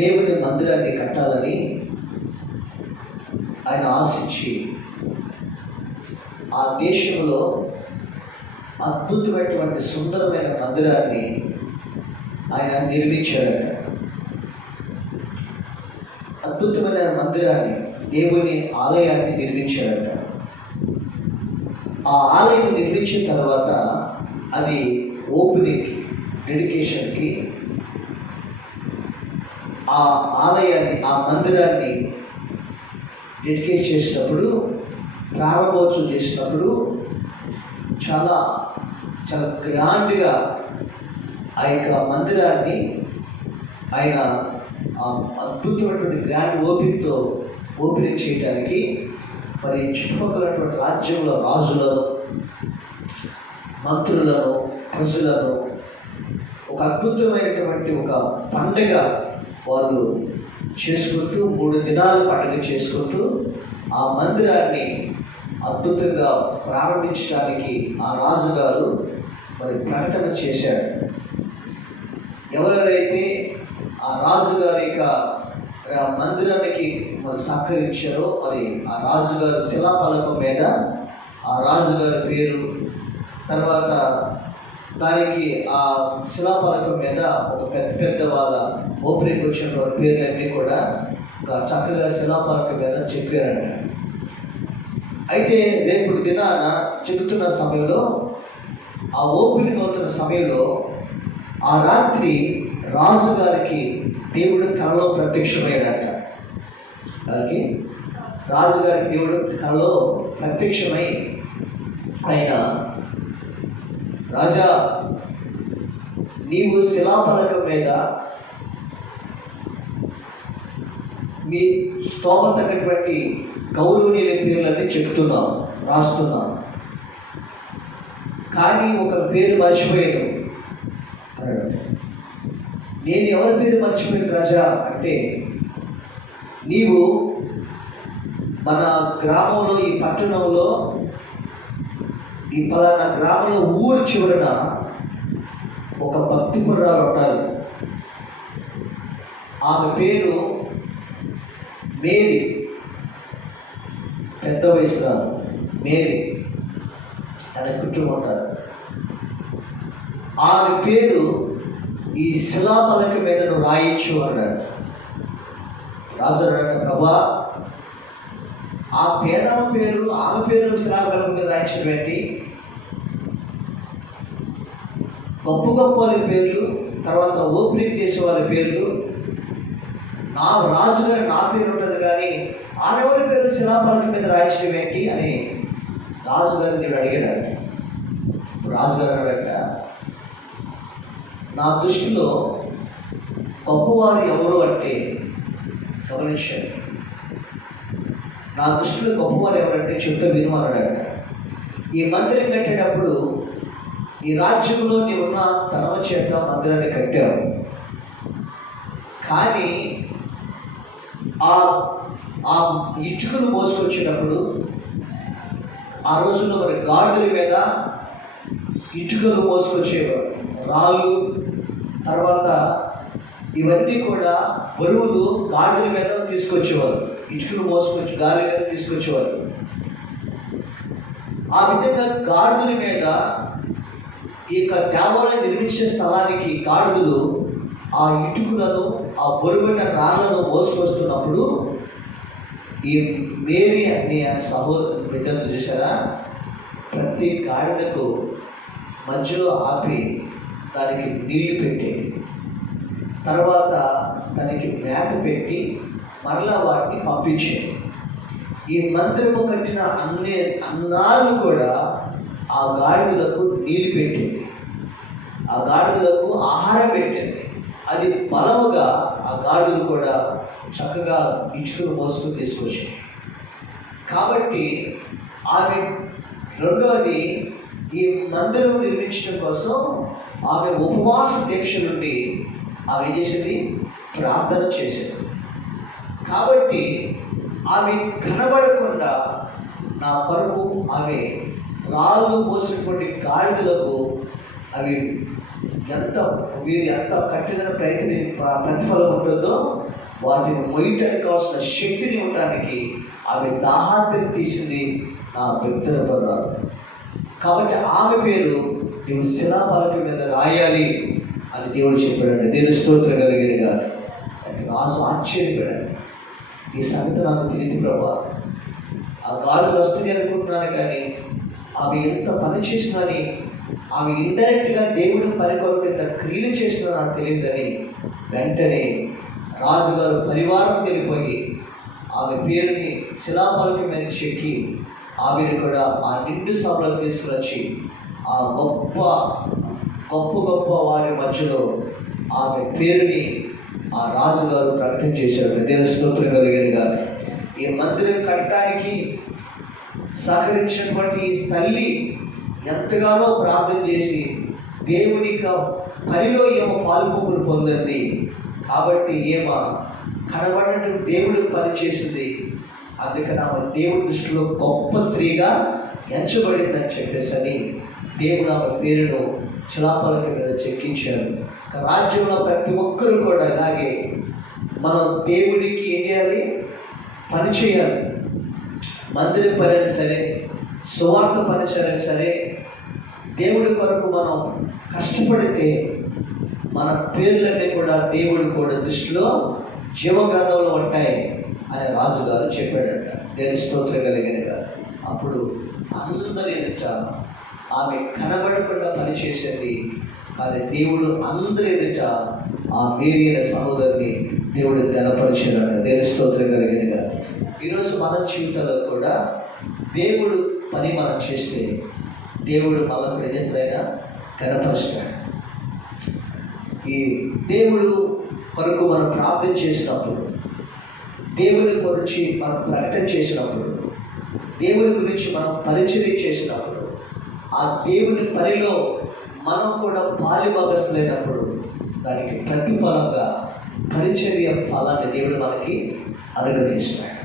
దేవుని మందిరాన్ని కట్టాలని ఆయన ఆశించి ఆ దేశంలో అద్భుతమైనటువంటి సుందరమైన మందిరాన్ని ఆయన నిర్మించాడట అద్భుతమైన మందిరాన్ని దేవుని ఆలయాన్ని నిర్మించాడట ఆ ఆలయం నిర్మించిన తర్వాత అది ఓపెనింగ్కి డెడికేషన్కి ఆ ఆలయాన్ని ఆ మందిరాన్ని డెడికేట్ చేసినప్పుడు ప్రారంభోత్సవం చేసినప్పుడు చాలా చాలా గ్రాండ్గా ఆ యొక్క మందిరాన్ని ఆయన ఆ అద్భుతమైనటువంటి గ్రాండ్ ఓపెన్తో ఓపెనింగ్ చేయడానికి మరి చుట్టుపక్కలటువంటి రాజ్యంలో రాజులను మంత్రులను ప్రజలను ఒక అద్భుతమైనటువంటి ఒక పండుగ వాళ్ళు చేసుకుంటూ మూడు దినాలు పండుగ చేసుకుంటూ ఆ మందిరాన్ని అద్భుతంగా ప్రారంభించడానికి ఆ రాజుగారు మరి ప్రకటన చేశాడు ఎవరెవరైతే ఆ రాజుగారి యొక్క ఆ మందిరానికి మరి సహకరించారో మరి ఆ రాజుగారు శిలాపలకం మీద ఆ రాజుగారి పేరు తర్వాత దానికి ఆ శిలాపలకం మీద ఒక పెద్ద పెద్ద వాళ్ళ ఓపెనింగ్ క్వశ్చన్ వాళ్ళ పేర్లన్నీ కూడా ఒక చక్కగా శిలాపలకం మీద చెప్పారంట. అయితే రేపు దినాన చెబుతున్న సమయంలో ఆ ఓపెనింగ్ అవుతున్న సమయంలో ఆ రాత్రి రాజుగారికి దేవుడు కళలో ప్రత్యక్షమయ్యాడట. గారికి రాజుగారి దేవుడు కళలో ప్రత్యక్షమై ఆయన రాజా నీవు శిలాపలకం మీద మీ స్తోమ తగ్గటువంటి గౌరవనీయుల పేర్లన్నీ చెప్తున్నాం రాస్తున్నాం కానీ ఒక పేరు మర్చిపోయాను. నేను ఎవరి పేరు మర్చిపోయాను రాజా అంటే నీవు మన గ్రామంలో ఈ పట్టణంలో ఈ ఫలానా గ్రామంలో ఊరు చివరన ఒక భక్తి పురాలు ఉంటారు ఆమె పేరు మేరీ. పెద్ద వయసురాలు మేరీ. అనే కుటుంబం ఉంటారు ఆమె పేరు ఈ శిలాపలక మీద రాయించు అన్నాడు. రాజు అన్నాడు ప్రభా ఆ పేదమ్మ పేరు ఆమె పేరు శిలాపలక మీద రాయించడం పెట్టి గొప్ప గొప్ప వాళ్ళ పేర్లు తర్వాత ఓపిక చేసే వాళ్ళ పేర్లు. నా రాజుగారి నా పేరు ఉంటుంది కానీ ఆడవారి పేరు శిలాపలక మీద రాయించడం ఏంటి అని రాజుగారు నేను అడిగాడు రాజుగారు అడగట నా దృష్టిలో గొప్పవారు ఎవరు అంటే గమనించారు నా దృష్టిలో గొప్పవారు ఎవరంటే చెప్తే విను అన్నాడు ఈ మందిరం కట్టేటప్పుడు ఈ రాజ్యంలో నీవున్న తనవ చేత మందిరాన్ని కట్టావు. కానీ ఆ ఆ ఇటుకలు మోసుకొచ్చేటప్పుడు ఆ రోజుల్లో మరి గాడుల మీద ఇటుకలు మోసుకొచ్చేవారు. రాళ్ళు తర్వాత ఇవన్నీ కూడా బరువులు గాడుల మీద తీసుకొచ్చేవారు. ఇటుకలు మోసుకొచ్చి గాలి మీద తీసుకొచ్చేవారు. ఆ విధంగా గాడిదల మీద ఈ యొక్క దేవాలయం నిర్మించే స్థలానికి గాడిదలు ఆ ఇటుకలను ఆ బరువైన రాళ్ళను మోసుకొస్తున్నప్పుడు ఈ మేరీ అనే సహోద సహోదరు బిడ్డను చూసారా ప్రతి గాడిదకు మధ్యలో ఆపి దానికి నీళ్ళు పెట్టి తర్వాత తనకి మేత పెట్టి మరలా వాటిని పంపించేది ఈ మంత్రము కట్టిన అన్ని అన్నాలు కూడా ఆ గాడిదలకు నీళ్ళు పెట్టింది. ఆ గాడిదలకు ఆహారం పెట్టింది. అది బలముగా ఆ గాడులు కూడా చక్కగా ఇచ్చుకుని మోసుకుని తీసుకొచ్చాయి. కాబట్టి ఆమె రెండవది ఈ మందిరం నిర్మించడం కోసం ఆమె ఉపవాస దీక్ష నుండి ఆమె ఏం చేసింది ప్రార్థన చేసేది కాబట్టి ఆమె కనబడకుండా నా కొరకు ఆమె రాళ్ళు మోసినటువంటి గాడిదలకు అవి ఎంత వీరు ఎంత కఠిన ప్రయత్ని ప్రతిఫలం ఉంటుందో వాటిని మొయ్యటానికి కావాల్సిన శక్తిని ఉండడానికి ఆమె దాహార్తిని తీసింది నా వ్యక్తుల కాబట్టి ఆమె పేరు నీవు శిలాపాలక మీద రాయాలి. అని దేవుడు చెప్పాడండి దేవుని స్తోత్రం కలిగినగా రాజు ఆశ్చర్యపడాడు. ఈ సంగతి నాకు తెలియదు ప్రభా. ఆ గాలి వస్తుంది అనుకుంటున్నాను కానీ ఆమె ఎంత పని చేసినని ఆమె ఇండైరెక్ట్గా దేవుడి పని కొరకు ఎంత క్రియలు చేసినా నాకు తెలియదని వెంటనే రాజుగారు పరివారం వెళ్ళిపోయి ఆమె పేరుని శిలాపలకి మీద చెక్కి ఆమెను కూడా ఆ నిండు సభలో తీసుకుని వచ్చి ఆ గొప్ప గొప్ప గొప్ప వారి మధ్యలో ఆమె పేరుని ఆ రాజుగారు ప్రకటన చేశాడు దేవుని స్తోత్రం కలిగినగా. ఈ మందిరం కట్టడానికి సహకరించినటువంటి తల్లి ఎంతగానో ప్రార్థన చేసి దేవుని పనిలో ఏమో పాల్పొప్పులు పొందింది. కాబట్టి ఏమో కనబడినట్టు దేవుడు పనిచేసింది అందుకని ఆమె దేవుడి దృష్టిలో గొప్ప స్త్రీగా ఎంచబడిందని చెప్పేసి అని దేవుడు ఆమె పేరును శిలాపలక మీద చెక్కించారు రాజ్యంలో ప్రతి ఒక్కరూ కూడా ఇలాగే మనం దేవుడికి ఏం చేయాలి? పని చేయాలి. మందిర పని అయినా సరే సువార్త పనిచేయడం సరే దేవుడి కొరకు మనం కష్టపడితే మన పేర్లన్నీ కూడా దేవుడి కూడా దృష్టిలో జీవగ్రంథంలో ఉంటాయి అని రాజుగారు చెప్పాడంట. దేవుని స్తోత్రం కలిగిన అప్పుడు అందరి ఎదుట ఆమె కనబడకుండా పనిచేసింది అది దేవుడు అందరి ఎదుట ఆ మేరీ సహోదరిని దేవుడు గనపరిచాడు దేవుని స్తోత్రం కలిగిందిగా ఈరోజు మన జీవితంలో కూడా దేవుడు పని మనం చేస్తే దేవుడు మనం ఎదురైనా గనపరుస్తాడు. ఈ దేవుడు కొరకు మనం ప్రార్థన చేసినప్పుడు దేవుని గురించి మనం ప్రకటన చేసినప్పుడు దేవుని గురించి మనం పరిచయం చేసినప్పుడు ఆ దేవుని పనిలో మనం కూడా పాలిభాగస్తులైనప్పుడు దానికి ప్రతిఫలంగా పరిచర్య ఫలాన్ని దేవుడు మనకి అనుగ్రహిస్తున్నాడు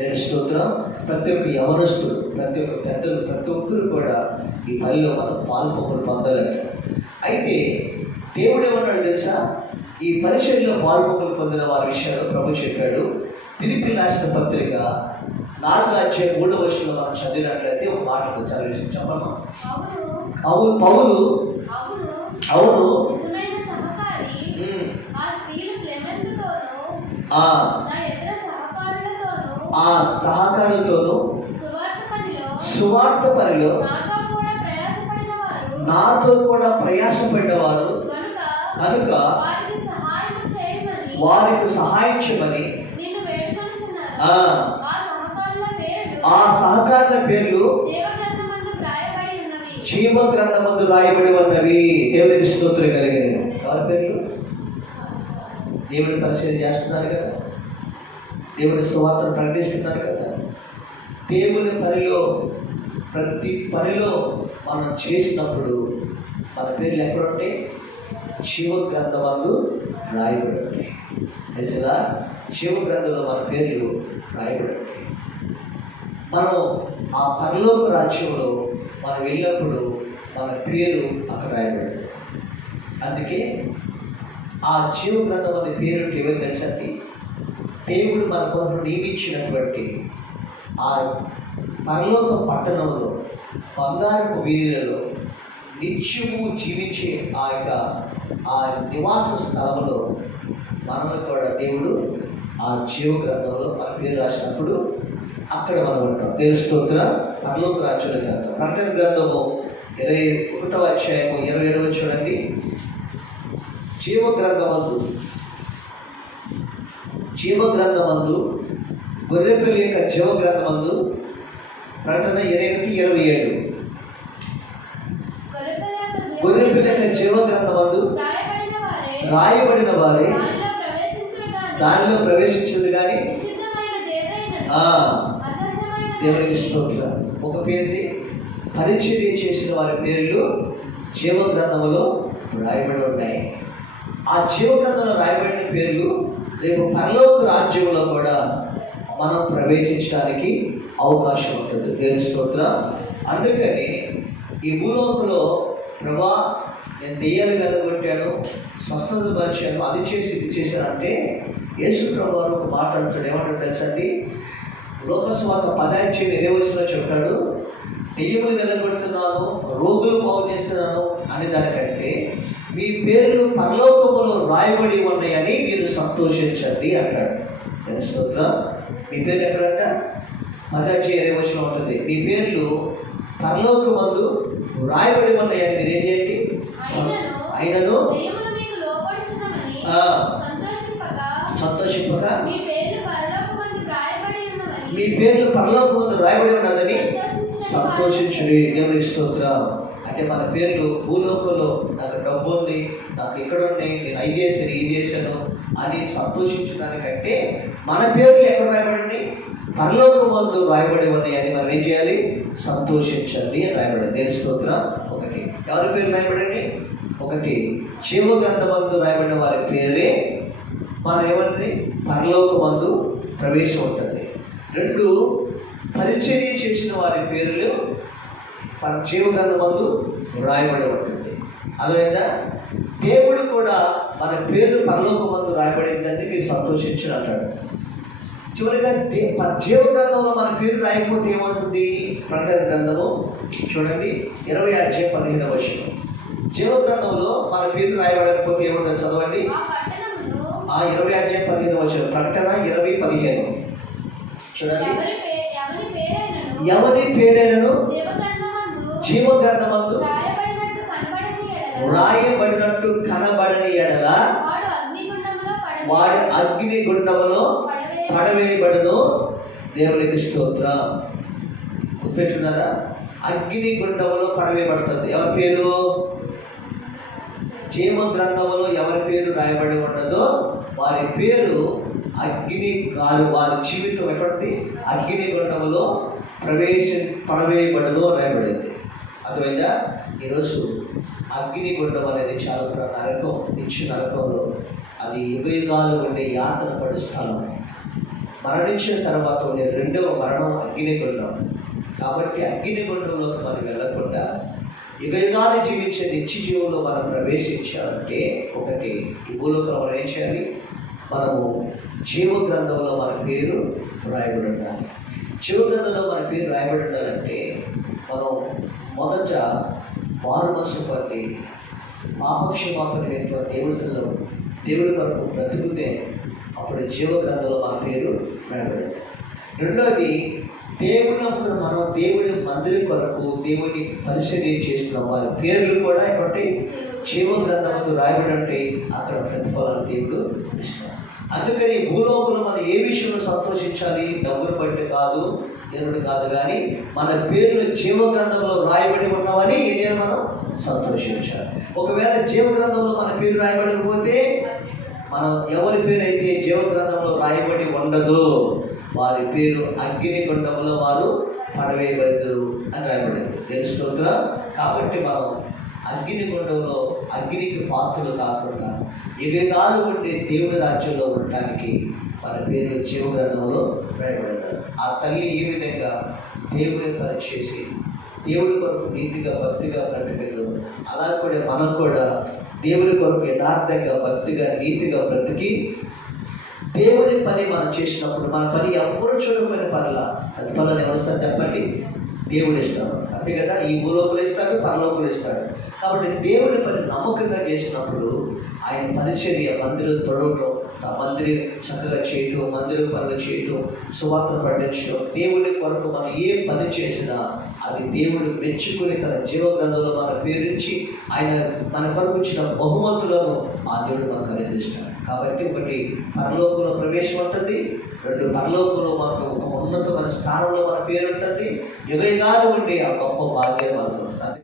నేను స్తోత్రం ప్రతి ఒక్క యవనస్తుడు ప్రతి ఒక్క పెద్దలు ప్రతి ఒక్కరు కూడా ఈ పనిలో మనం పాల్పొక్కలు పొందాలంట అయితే దేవుడు ఏమన్నాడు తెలుసా? ఈ పరిచర్యలో పాల్పొక్కలు పొందిన వారి విషయంలో ప్రభు చెప్పాడు. తిరిగి రాసిన పత్రిక నాలుగు వచ్చే మూడో వర్షంలో మనం చదివినట్లయితే ఒక మాట. చదివేసి చెప్పమ్మా అవును. పౌలు అవును. ఆ సహకారులతోనూ సువార్త పనిలో నాతో కూడా ప్రయాసపడ్డవారు కనుక వారికి సహాయం చేయమని వారికి సహాయం చేయమని నిన్ను వేడుకొనుచున్నాను ఆ, ఆ సహకారుల పేర్లు ఆ సహకారుల పేర్లు జీవ గ్రంథమందు రాయబడి ఉన్నవి. దేవునికి స్తోత్రం కలిగినవి. ఎవరి పేర్లు? దేవుని పరిచయం చేస్తున్నారు కదా. దేవుని సువార్తను ప్రకటిస్తున్నారు కదా. దేవుని పనిలో ప్రతి పనిలో మనం చేసినప్పుడు మన పేర్లు ఎక్కడ ఉంటాయి? శివ గ్రంథమందు రాయబడి ఉంటాయి. తెలుసులా శివ గ్రంథంలో మన పేర్లు రాయబడి ఉంటాయి. మనం ఆ పరలోక రాజ్యంలో మనం వెళ్ళినప్పుడు మన పేరు అక్కడ రాయబడి అందుకే ఆ జీవ గ్రంథం అనే పేరు ఏమో తెలుసండి? దేవుడు మన కొరకు నియమించినటువంటి ఆ పరలోక పట్టణంలో బంగారపు వీధులలో నిత్యము జీవించే ఆ యొక్క ఆ నివాస స్థలంలో మనల్ని కూడా దేవుడు ఆ జీవ గ్రంథంలో మన పేరు రాసినప్పుడు అక్కడ మనం ఉంటాం స్తోత్ర పరలోక రాజ్యుల గ్రంథం. ప్రకటన గ్రంథము ఇరవై ఒకటో అధ్యాయము ఇరవై ఏడవ చూడండి. జీవ గ్రంథమందు జీవ గ్రంథమందు గొర్రెపిల్లి యొక్క జీవ గ్రంథమందు ప్రకటన ఇరవై ఒకటి ఇరవై ఏడు. గొర్రెపిల్ల యొక్క జీవ గ్రంథమందు రాయబడిన వారే దానిలో ప్రవేశించింది కానీ దేవునికి స్తోత్రం ఒక పేరుని పరిచర్య చేసిన వారి పేర్లు జీవగ్రంథంలో రాయబడి ఉన్నాయి. ఆ జీవగ్రంథంలో రాయబడిన పేర్లు రేపు పరలోక రాజ్యంలో కూడా మనం ప్రవేశించడానికి అవకాశం ఉంటుంది. దేవుని అందుకని ఈ భూలోకంలో ప్రభా నేను దెయ్యాలు వెళ్ళగొట్టాను స్వస్థత పరిచాను అది చేసి ఇది చేశాను అంటే యేసు ప్రభు వారు ఒక ఏమంటాడు తెలుసండి లోకస్వాత పదార్థం ఇరవై చెప్తాడు దెయ్యములు వెళ్ళగొడుతున్నాను రోగులు బాగు చేస్తున్నాను అనే దానికంటే మీ పేర్లు పరలోకములో రాయబడి ఉన్నాయని మీరు సంతోషించండి అంటాడు. తెలుసు స్తోత్రం. మీ పేరు ఎక్కడంట? ఇరవై వచ్చిన ఉంటుంది. మీ పేర్లు పరలోకమందు రాయబడి ఉన్నాయని మీరు ఏం చేయండి? అయినను. సంతోషింపగా సంతోషింపక మీ పేర్లు పరలోకమందు వ్రాయబడి ఉన్నవని మీ పేర్లు పరలోకమందు రాయబడి ఉన్నదని సంతోషించుడి. దేవుని స్తోత్రం అంటే మన పేర్లు భూలోకంలో నాకు డబ్బు ఉంది నాకు ఇక్కడ ఉన్నాయి నేను అవి చేశాను ఇది చేశాను అని సంతోషించడానికంటే మన పేర్లు ఎక్కడ రాయబడింది? పరలోకమందు రాయబడి ఉన్నాయి అని మనం ఏం చేయాలి? సంతోషించండి అని రాయబడింది. దేవుని స్తోత్రం ఒకటి. ఎవరి పేరు రాయబడింది? ఒకటి. జీవగంధమందు రాయబడిన వారి పేరే మనం ఏమంటుంది? పరలోకమందు ప్రవేశం ఉంటుంది. రెండు పరిచర్య చేసిన వారి పేర్లు జీవగ్రంథమందు రాయబడి ఉంటుంది అదేవిధంగా దేవుడు కూడా మన పేరు పరలోకమందు రాయబడిందని మీరు సంతోషించని అంటాడు చివరిగా దే మన జీవగ్రంథంలో మన పేరు రాయకపోతే ఏమవుతుంది? ప్రకటన గ్రంథము చూడండి ఇరవై అధ్యాయం పదిహేను వర్షం జీవగ్రంథంలో మన పేరు రాయబడకపోతే ఏముంటుంది? చదవండి. ఆ ఇరవై అధ్యాయం పదిహేను వర్షం ప్రకటన ఇరవై పదిహేను. చూడండి. ఎవరి పేరైనను జీవగ్రంథమందు వ్రాయబడినట్టు కనబడని ఎడల వాడు అగ్ని గుండములో పడవేయబడి పడవేయబడును. దేవునికి స్తోత్రం. గుర్తుపెట్టున్నారా అగ్ని గుండములో పడవేయబడుతుంది. ఎవరి పేరు? జీవ గ్రంథంలో ఎవరి పేరు రాయబడి ఉండదో వారి పేరు అగ్ని కాలు వారి జీవితం ఎక్కడుంది అగ్ని గుండములో ప్రవేశ పడవేయబడదు అని రాయబడింది. అర్థమైందా? ఈరోజు అగ్ని గుండం అనేది చాలా నరకం నిత్య నరకంలో అది యుగ ఉండే యాత్ర పడుస్తాను మరణించిన తర్వాత ఉండే రెండవ మరణం అగ్నిగుండం కాబట్టి అగ్నిగుండంలోకి మనం వెళ్ళకుండా ఇవేగాలు జీవించే నిత్య జీవంలో మనం ప్రవేశించాలంటే ఒకటి ఈ భూలోకంలో మనం ఏం చేయాలి? మనము జీవ గ్రంథంలో మన పేరు రాయబడి ఉండాలి జీవ గ్రంథంలో మన పేరు రాయబడి ఉండాలంటే మనం మొదట మారు మనసు పట్టి పాపక్షమాపణ లేని దేవుడి సన్నిధిలో దేవుడి కొరకు బ్రతుకుతే అప్పుడు జీవ గ్రంథంలో మన పేరు రాయబడింది రెండోది దేవుని అప్పుడు మనం దేవుడి మందిరి కొరకు దేవుని పరిచర్య చేస్తున్న. వారి పేర్లు కూడా ఎక్కడి జీవ గ్రంథంతో రాయబడి అక్కడ ప్రతిఫలాలు దేవుడు ఇస్తాం అందుకని భూలోకంలో మనం ఏ విషయంలో సంతోషించాలి? డబ్బులు పట్టి కాదు దేవుడు కాదు కానీ మన పేర్లు జీవగ్రంథంలో రాయబడి ఉన్నామని ఏదైనా మనం సంతోషించాలి. ఒకవేళ జీవగ్రంథంలో మన పేరు రాయబడకపోతే మనం ఎవరి పేరు అయితే జీవ గ్రంథంలో రాయబడి ఉండదు వారి పేరు అగ్ని గుండంలో వారు పడవేయబడదు అని రాయబడింది. తెలుసుకుంటున్నా కాబట్టి మనం అగ్ని గుండంలో అగ్నికి పాత్రలు కాకుండా యుగాలు ఉండే దేవుని రాజ్యంలో ఉండటానికి మన పేరు జీవ గ్రంథంలో రాయబడతారు ఆ తల్లి ఈ విధంగా దేవుని పని చేసి దేవుడి కొరకు నీతిగా భక్తిగా బ్రతికిందో. అలా కూడా మనం కూడా దేవుడి కొరకు యథార్థంగా భక్తిగా నీతిగా బ్రతికి దేవుడి పని మనం చేసినప్పుడు మన పని ఎవరు చూడకపోయిన పనిలా అది పనులు ఎవరు చెప్పండి? దేవుడు ఇస్తాడు అంతే కదా? ఈ భూలోకులు ఇస్తాడు పరలోకులు ఇస్తాడు కాబట్టి దేవుడి పని నమ్మకంగా చేసినప్పుడు ఆయన పరిచర్య మందిరం తొడవటం ఆ మందిరం చక్కగా చేయటం మందిరం పనులు చేయటం సువార్త పండించడం దేవుడి కొరకు మనం ఏ పని చేసినా అది దేవుడు మెచ్చుకుని తన జీవగ్రంథంలో మన పేరించి ఆయన మన కొరకు ఇచ్చిన బహుమతులను ఆ దేవుడు మనకు అనుగ్రహిస్తాడు. కాబట్టి ఒకటి పరలోకంలో ప్రవేశం ఉంటుంది రెండు పరలోకంలో మనకు ఒక ఉన్నతమైన స్థానంలో మన పేరు ఉంటుంది యుగయుగాలు ఉండే ఆ గొప్ప భాగ్యం మనకు ఉంటుంది